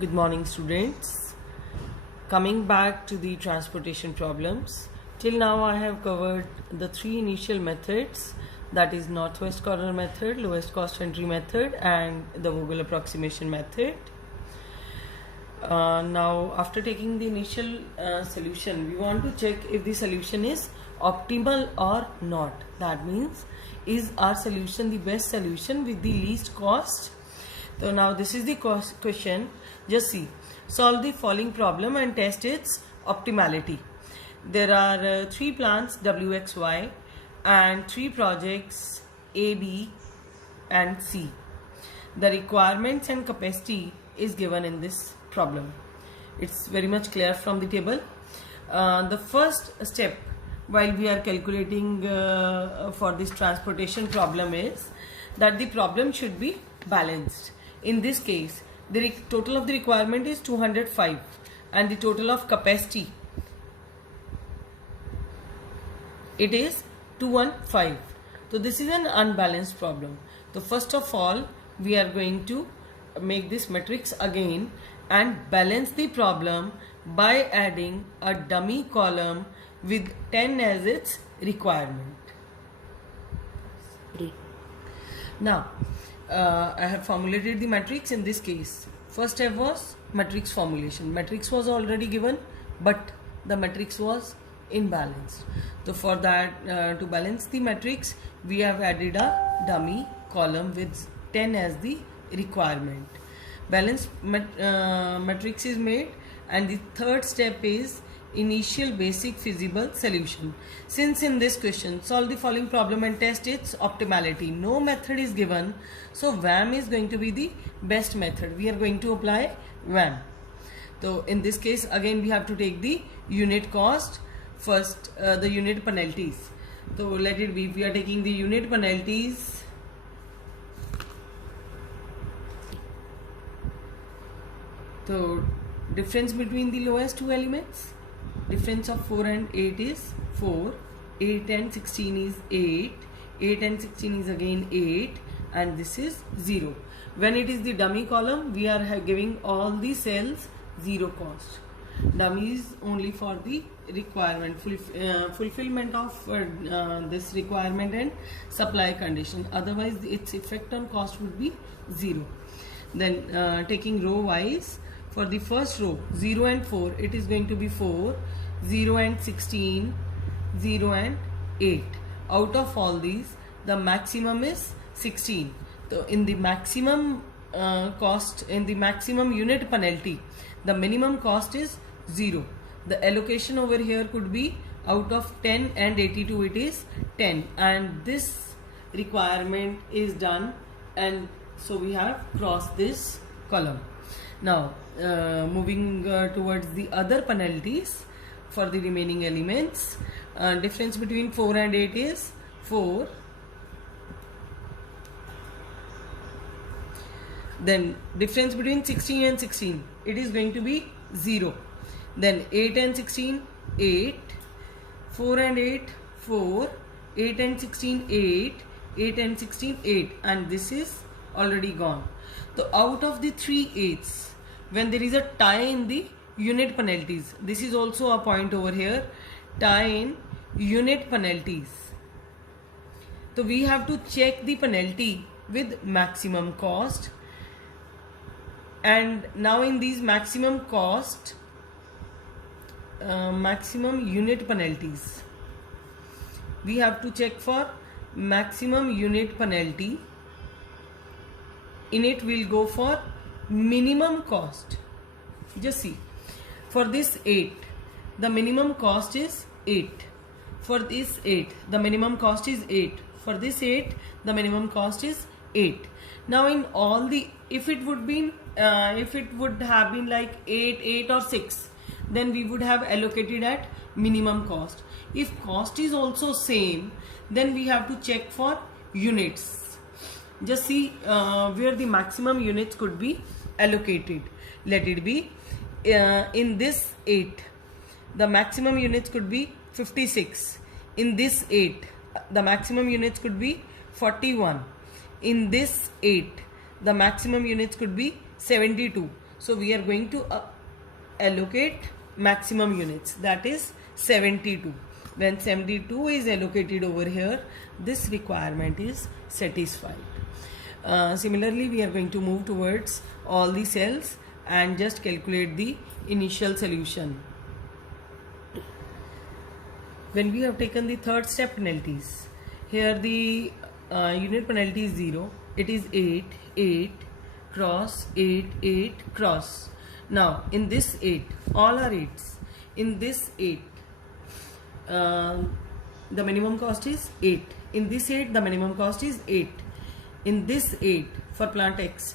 Good morning, students. Coming back to the transportation problems, till now I have covered the three initial methods, that is northwest corner method, lowest cost entry method, and the Vogel approximation method. Now after taking the initial solution, we want to check if the solution is optimal or not. That means, is our solution the best solution with the least cost? So now this is the question. Just see, solve the following problem and test its optimality. There are three plants WXY and three projects A, B and C. The requirements and capacity is given in this problem. It's very much clear from the table. The first step while we are calculating for this transportation problem is that the problem should be balanced. In this case, the total of the requirement is 205 and the total of capacity, it is 215. So this is an unbalanced problem. So first of all, we are going to make this matrix again and balance the problem by adding a dummy column with 10 as its requirement. Now I have formulated the matrix in this case. First step was matrix formulation. Matrix was already given, but the matrix was imbalanced. So for that, to balance the matrix, we have added a dummy column with 10 as the requirement. Balanced matrix is made, and the third step is initial basic feasible solution. Since in this question, solve the following problem and test its optimality, no method is given, so VAM is going to be the best method. We are going to apply VAM. So in this case, again we have to take the unit cost first, the unit penalties. So let it be, we are taking the unit penalties. So difference between the lowest two elements, difference of 4 and 8 is 4, 8 and 16 is 8, 8 and 16 is again 8, and this is 0. When it is the dummy column, we are giving all the cells 0 cost. Dummy is only for the requirement, fulfillment of this requirement and supply condition. Otherwise, its effect on cost would be 0. Then taking row wise, for the first row 0 and 4, it is going to be 4, 0 and 16, 0 and 8. Out of all these, the maximum is 16. So in the maximum cost, in the maximum unit penalty, the minimum cost is 0. The allocation over here could be out of 10 and 82, it is 10, and this requirement is done, and so we have crossed this column. Now moving towards the other penalties for the remaining elements, difference between 4 and 8 is 4. Then difference between 16 and 16, it is going to be 0. Then 8 and 16, 8, 4 and 8, 4, 8 and 16, 8, 8 and 16, 8, and this is already gone. So out of the 3 8s, when there is a tie in the unit penalties, this is also a point over here, tie in unit penalties. So we have to check the penalty with maximum cost, and now in these maximum cost, maximum unit penalties, we have to check for maximum unit penalty. In it we'll go for minimum cost. Just see, for this 8, the minimum cost is 8. For this 8, the minimum cost is 8. For this 8, the minimum cost is 8. Now in all the, if it would have been like 8, 8 or 6, then we would have allocated at minimum cost. If cost is also same, then we have to check for units. Just see where the maximum units could be allocated. Let it be, in this 8, the maximum units could be 56. In this 8, the maximum units could be 41. In this 8, the maximum units could be 72. So we are going to allocate maximum units, that is 72. When 72 is allocated over here, this requirement is satisfied. Similarly, we are going to move towards all the cells and just calculate the initial solution. When we have taken the third step penalties, here the unit penalty is 0. It is 8, 8, cross, 8, 8, cross. Now, in this 8, all are 8s. In this 8, the minimum cost is 8. In this 8, the minimum cost is 8. In this 8, for plant X,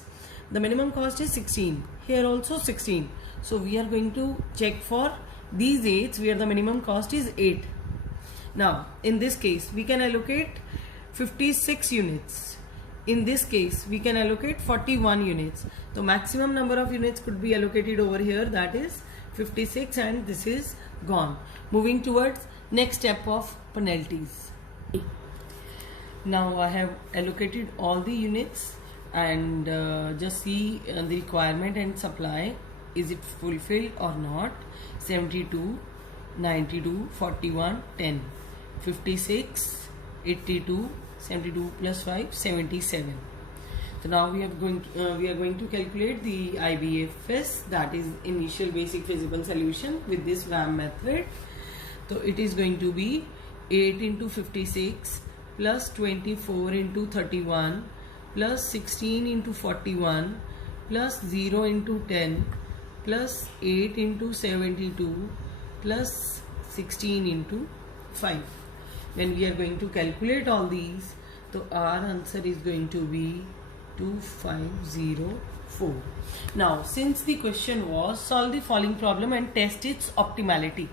the minimum cost is 16. Here also 16. So, we are going to check for these 8s where the minimum cost is 8. Now, in this case, we can allocate 56 units. In this case, we can allocate 41 units. The maximum number of units could be allocated over here, that is 56, and this is gone. Moving towards next step of penalties. Now I have allocated all the units and just see the requirement and supply. Is it fulfilled or not? 72, 92, 41, 10, 56, 82, 72 plus 5, 77. So now we are going to calculate the IBFS, that is initial basic feasible solution, with this VAM method. So it is going to be 8 into 56 plus 24 into 31 plus 16 into 41 plus 0 into 10 plus 8 into 72 plus 16 into 5. When we are going to calculate all these, so our answer is going to be 2504. Now, since the question was solve the following problem and test its optimality,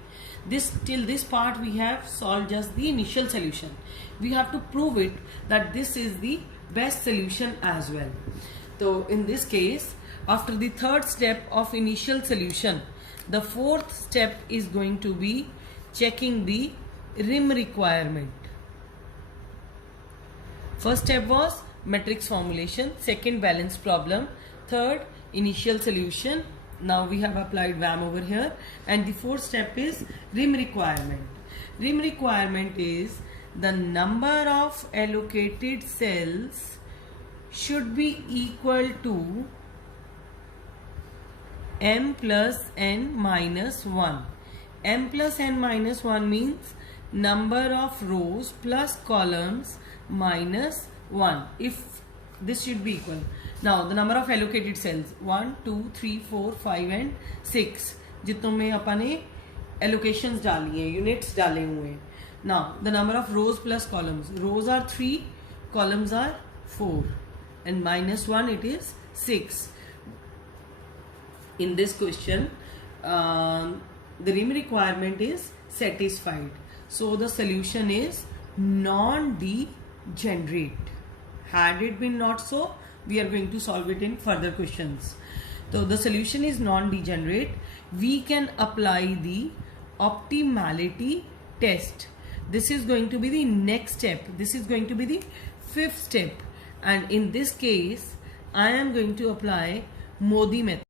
till this part we have solved just the initial solution. We have to prove it that this is the best solution as well. So in this case, after the third step of initial solution, the fourth step is going to be checking the rim requirement. First step was matrix formulation, second balance problem, third initial solution. Now we have applied VAM over here, and the fourth step is rim requirement. Rim requirement is the number of allocated cells should be equal to m plus n minus 1. M plus n minus 1 means number of rows plus columns minus 1. If this should be equal. Now the number of allocated cells 1, 2, 3, 4, 5 and 6. जितनों में अपने allocations डाली हैं, units डाले हुए हैं. Now the number of rows plus columns. Rows are 3, columns are 4, and minus 1 it is 6. In this question, the rim requirement is satisfied. So the solution is non-degenerate. Had it been not so, we are going to solve it in further questions. So the solution is non-degenerate. We can apply the optimality test. This is going to be the next step. This is going to be the fifth step. And in this case, I am going to apply Modi method.